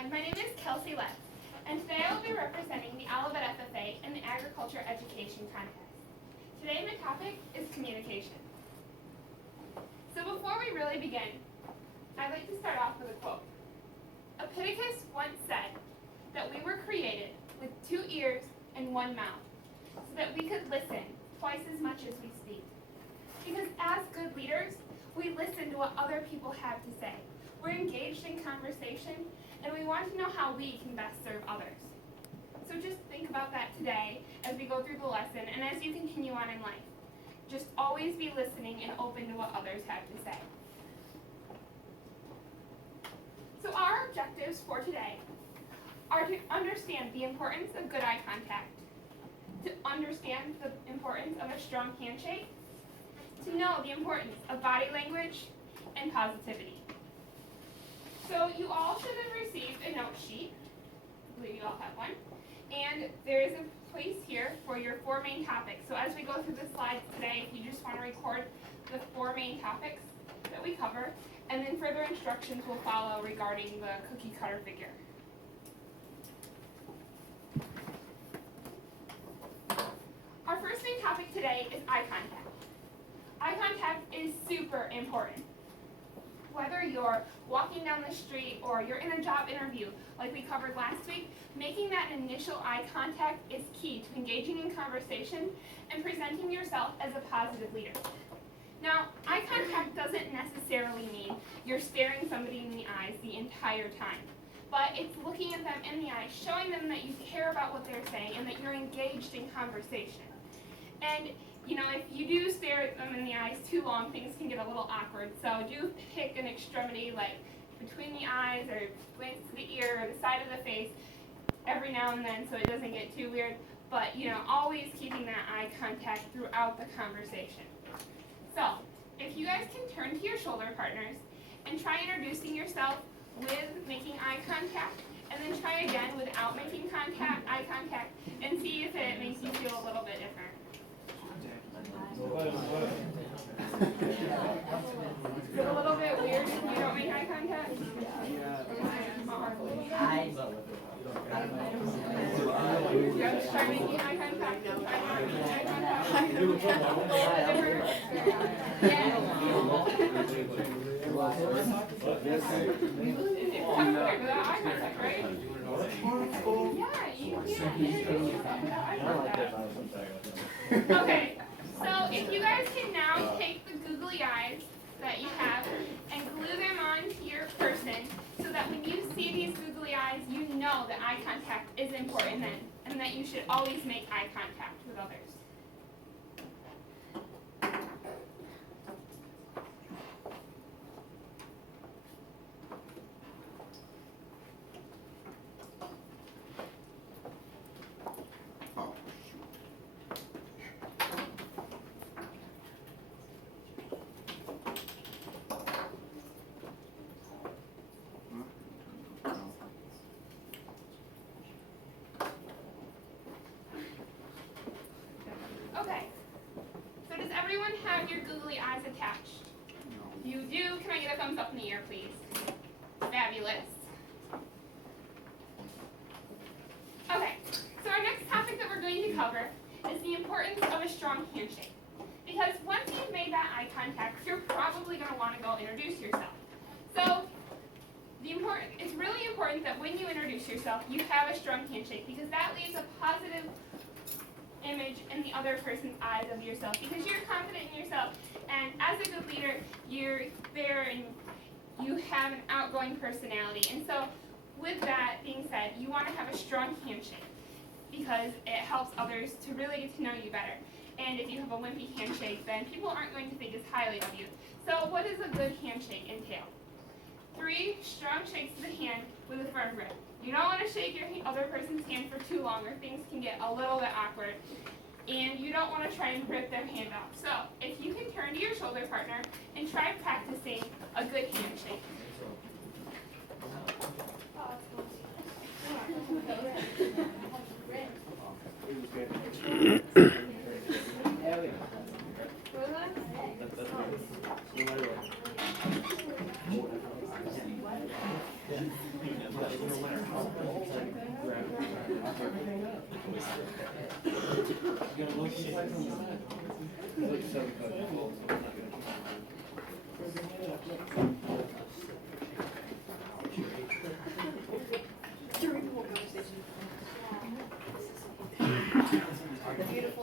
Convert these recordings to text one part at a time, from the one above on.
Hi, my name is Kelsey Letts, and today I will be representing the Olivet FFA in the Agriculture Education Contest. Today my topic is communication. So before we really begin, I'd like to start off with a quote. Epictetus once said that we were created with 2 ears and 1 mouth, so that we could listen twice as much as we speak. Because as good leaders, we listen to what other people have to say. We're engaged in conversation, and we want to know how we can best serve others. So just think about that today as we go through the lesson and as you continue on in life. Just always be listening and open to what others have to say. So our objectives for today are to understand the importance of good eye contact, to understand the importance of a strong handshake, to know the importance of body language and positivity. So you all should have received a note sheet. I believe you all have one. And there is a place here for your 4 main topics. So as we go through the slides today, if you just want to record the 4 main topics that we cover, and then further instructions will follow regarding the cookie cutter figure. Our first main topic today is eye contact. Eye contact is super important. Whether you're walking down the street or you're in a job interview like we covered last week, making that initial eye contact is key to engaging in conversation and presenting yourself as a positive leader. Now, eye contact doesn't necessarily mean you're staring somebody in the eyes the entire time, but it's looking at them in the eyes, showing them that you care about what they're saying and that you're engaged in conversation. And you know, if you do stare at them in the eyes too long, things can get a little awkward. So do pick an extremity like between the eyes or glance to the ear or the side of the face every now and then so it doesn't get too weird. But, you know, always keeping that eye contact throughout the conversation. So, if you guys can turn to your shoulder partners and try introducing yourself with making eye contact, and then try again without making eye contact, and see if it makes you feel a little bit different. Is it a little bit weird if you don't make eye contact? Just try making eye contact. It's kind of weird without eye contact, right? Yeah, you can't without eye contact. Okay. So if you guys can now take the googly eyes that you have and glue them onto your person so that when you see these googly eyes, you know that eye contact is important then, and that you should always make eye contact with others. Okay, so does everyone have your googly eyes attached? No. You do? Can I get a thumbs up in the air, please? Fabulous. Okay, so our next topic that we're going to cover is the importance of a strong handshake. Because once you've made that eye contact, you're probably going to want to go introduce yourself. So it's really important that when you introduce yourself, you have a strong handshake because that leaves a positive image in the other person's eyes of yourself because you're confident in yourself, and as a good leader you're there and you have an outgoing personality. And so with that being said, you want to have a strong handshake because it helps others to really get to know you better. And if you have a wimpy handshake, then people aren't going to think as highly of you. So what does a good handshake entail? 3 strong shakes of the hand with a firm grip. You don't want to shake your other person's hand for too long or things can get a little bit awkward. And you don't want to try and rip their hand off. So if you can turn to your shoulder partner and try practicing a good handshake. Beautiful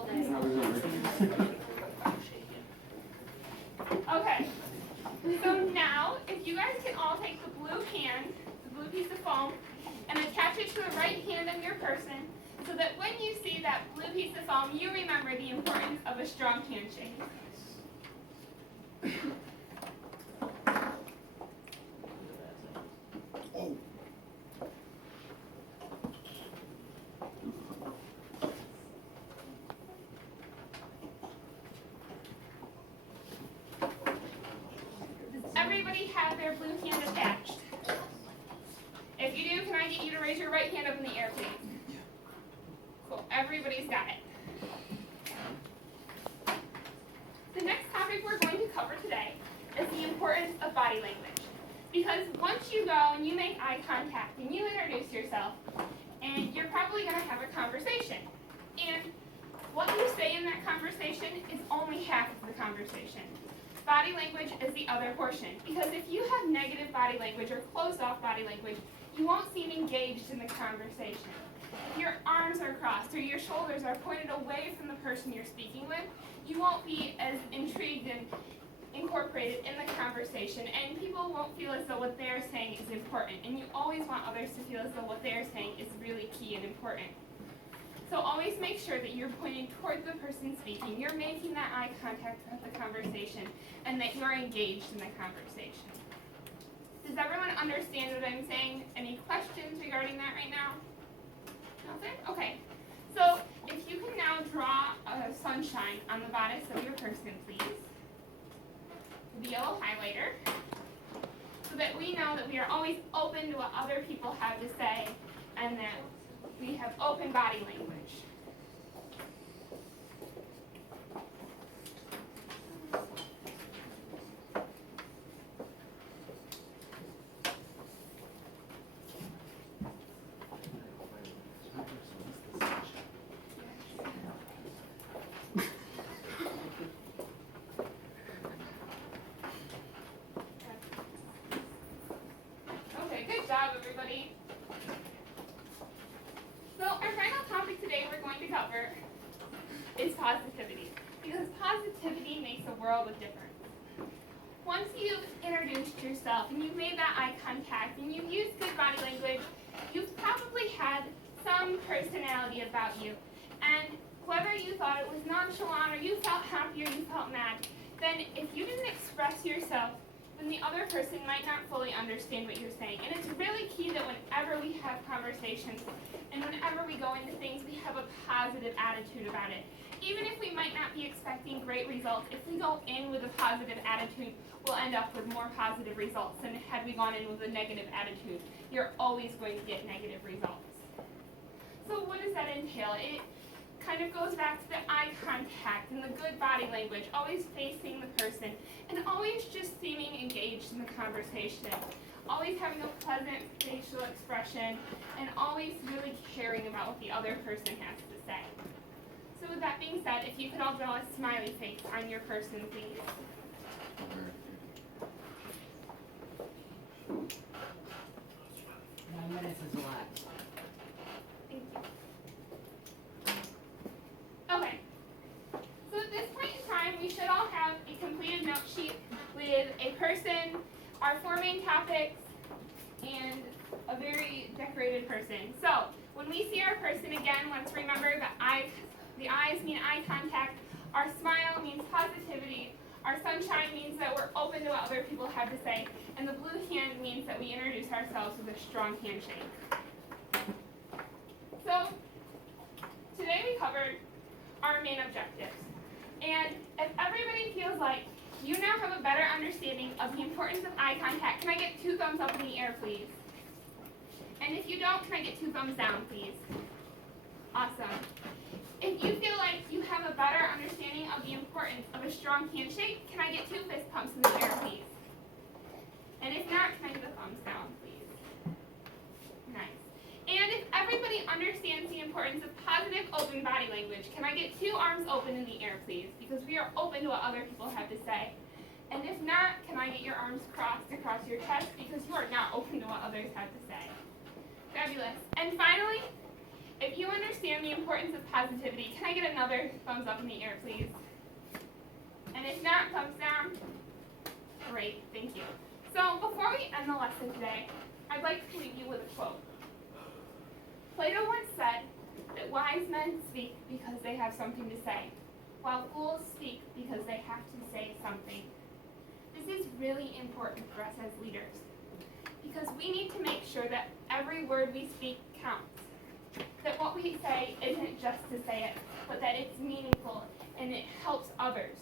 day. Okay, so now if you guys can all take the blue can, the blue piece of foam, and attach it to the right hand of your person so that when you see that blue piece of foam, you remember the importance of a strong handshake. Everybody have their blue hand attached? If you do, can I get you to raise your right hand up in the air, please? Cool, everybody's got it. The next topic we're going to cover today is the importance of body language. Because once you go and you make eye contact and you introduce yourself, and you're probably going to have a conversation. And what you say in that conversation is only half of the conversation. Body language is the other portion, because if you have negative body language or closed off body language, you won't seem engaged in the conversation. If your arms are crossed or your shoulders are pointed away from the person you're speaking with, you won't be as intrigued and incorporated in the conversation, and people won't feel as though what they're saying is important, and you always want others to feel as though what they're saying is really key and important. So always make sure that you're pointing toward the person speaking, you're making that eye contact throughout the conversation, and that you're engaged in the conversation. Does everyone understand what I'm saying? Any questions regarding that right now? Nothing? Okay. So if you can now draw a sunshine on the bodice of your person, please. The yellow highlighter, so that we know that we are always open to what other people have to say, and that we have open body language. Okay, good job, everybody. So our final topic today we're going to cover is positivity, because positivity makes a world of difference. Once you've introduced yourself and you've made that eye contact and you've used good body language, you've probably had some personality about you. And whether you thought it was nonchalant or you felt happy or you felt mad, then if you didn't express yourself, then the other person might not fully understand what you're saying. And it's really key that whenever we have conversations and whenever we go into things, we have a positive attitude about it. Even if we might not be expecting great results, if we go in with a positive attitude, we'll end up with more positive results than had we gone in with a negative attitude. You're always going to get negative results. So what does that entail? It kind of goes back to the eye contact and the good body language, always facing the person, and always just seeming engaged in the conversation, always having a pleasant facial expression, and always really caring about what the other person has to say. So with that being said, if you could all draw a smiley face on your person, please. 9 minutes is a lot. Thank you. Okay. So at this point in time, we should all have a completed note sheet with a person, our 4 main topics, and a very decorated person. So when we see our person again, let's remember that the eyes mean eye contact, our smile means positivity, our sunshine means that we're open to what other people have to say, and the blue hand means that we introduce ourselves with a strong handshake. So today we covered our main objectives. And if everybody feels like you now have a better understanding of the importance of eye contact, can I get 2 thumbs up in the air, please? And if you don't, can I get 2 thumbs down, please? Awesome. If you feel like you have a better understanding of the importance of a strong handshake, can I get 2 fist pumps in the air, please? And if not, can I get a thumbs down, please? Nice. importance of positive open body language. Can I get 2 arms open in the air, please? Because we are open to what other people have to say. And if not, can I get your arms crossed across your chest because you are not open to what others have to say. Fabulous. And finally, if you understand the importance of positivity, can I get another thumbs up in the air, please? And if not, thumbs down. Great, thank you. So before we end the lesson today, I'd like to leave you with a quote. Plato once said that wise men speak because they have something to say, while fools speak because they have to say something. This is really important for us as leaders, because we need to make sure that every word we speak counts. That what we say isn't just to say it, but that it's meaningful and it helps others.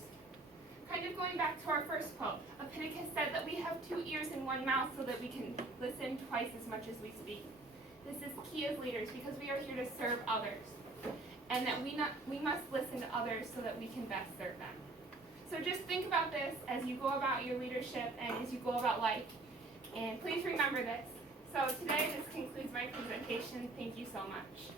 Kind of going back to our first quote, Epictetus said that we have 2 ears and 1 mouth so that we can listen twice as much as we speak. This is key as leaders because we are here to serve others, and that we must listen to others so that we can best serve them. So just think about this as you go about your leadership and as you go about life, and please remember this. So today this concludes my presentation. Thank you so much.